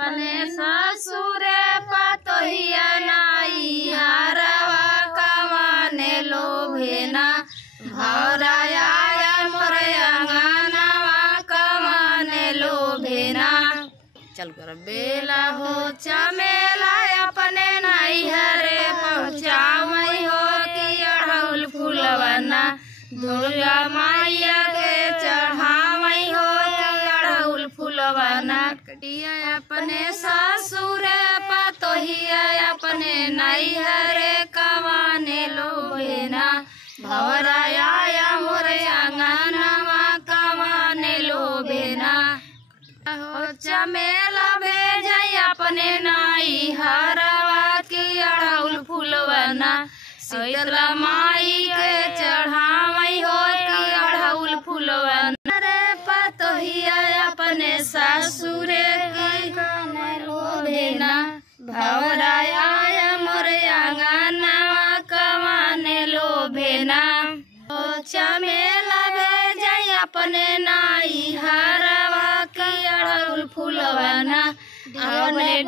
अपने ससुरे पतोहिया नाई हरवा कमाने लोभेना भौराया मोर अंगनवा कमाने लोभेना। चल कर बेला हो चमेला अपने नाई हरे पहुँचावई हो कि अड़हुल फूलवना दुर्गा मैया के चढ़ावई हो कि अड़हुल फूलवना। कटिया अपने ससुरे पतोहिया अपने नाई हरे कमाने लोभेना भौराया मोर अंगनवा कमाने लोभेना। हो चमेला भेजई अपने नाई हरवा की अड़हुल फूलवना शीतला माई के चढ़ावई हो कि अड़हुल फूलवना। रे पतोहिया अपने ससुरे की लोभेना भौराया मोर अंगनवा कमाने लोभेना। हो चमेला भेजई अपने नाई हरवा की अड़हुल फूलवना अपने